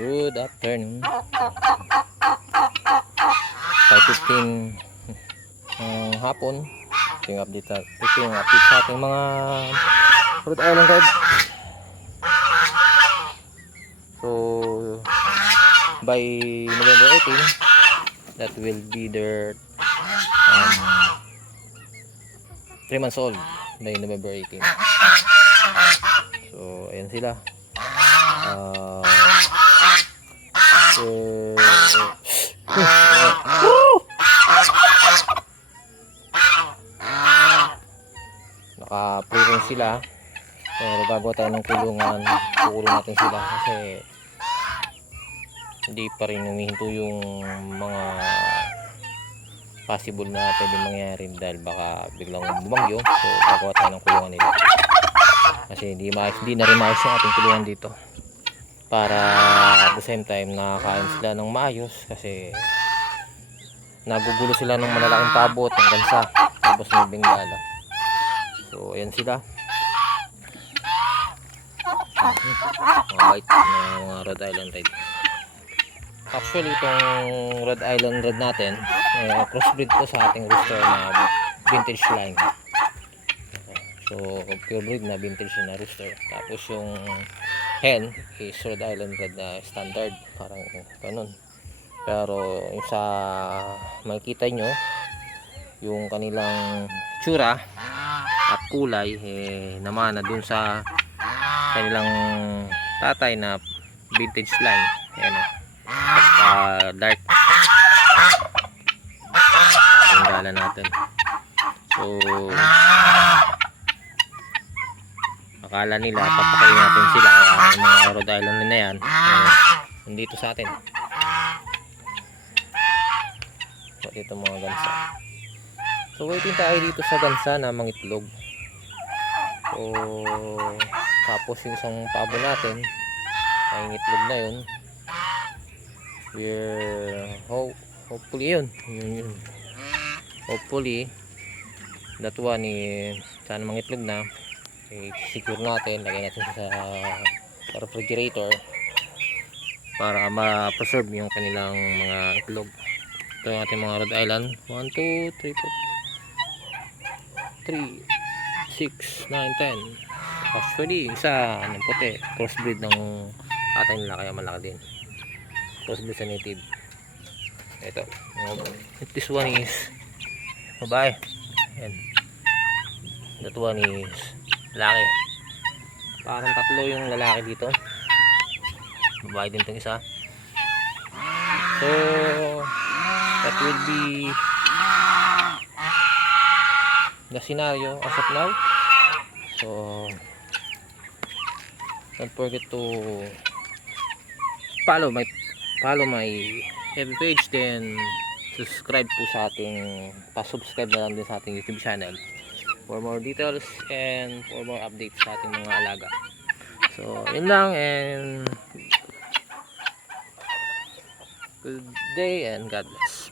Good afternoon. 5.15 ng hapon. Ito yung update, ito yung update sa ating mga Rhode Island Red. So, by November 18, that will be their um, 3 months old by November 18. So, ayan sila. Ah, so, naka-pre sila. Pero gagawa tayo ng kulungan. Kukulong natin sila kasi hindi pa rin humihinto yung mga possible na pwede mangyari dahil baka biglang bumagyo. So, gagawa tayo ng kulungan nila. Kasi hindi, maayos, hindi na rin maayos yung ating kulungan dito. Para the same time nakakain sila ng maayos kasi nagugulo sila ng malalaking pabot ng gansa tapos may bengala. So, ayan sila. Mga white na mga Rhode Island Red. Actually, itong Rhode Island Red natin, eh, crossbreed po sa ating rooster na vintage line. So, purebred na vintage na rooster. Tapos yung hen is Rhode Island Red na standard. Parang ganun. Pero yung sa makikita nyo, yung kanilang tsura at kulay eh, namana dun sa kanilang tatay na vintage line. Ayan o. Basta dark. Yung gala natin. So, akala nila papakain natin sila kaya yung mga Rhode Island na yan eh, nandito sa atin. So, dito mga gansa. So, waiting tayo dito sa gansa na mangitlog. So, tapos yung isang pabo natin, ay itlog na yun. We're, ho hopefully yun. Yun yun. Hopefully, that one eh, sana mangitlog na. Eh, secure natin, lagay natin sa, refrigerator para ma-preserve yung kanilang mga itlog. Ito yung ating mga Rhode Island. 1, 2, 3, 4, 3, 6, 9, 10. Actually, isa, anong puti, crossbreed ng atay nila kaya malaki din. Crossbreed sa native. Ito. This one is babae. Ayan. That one is lalaki. Parang tatlo yung lalaki dito. Babae din itong isa. So, that will be the scenario as of now. So, don't forget to follow my follow my FB page then subscribe po sa ating pa-subscribe na lang din sa ating YouTube channel for more details and for more updates sa ating mga alaga. So, yun lang and good day and God bless.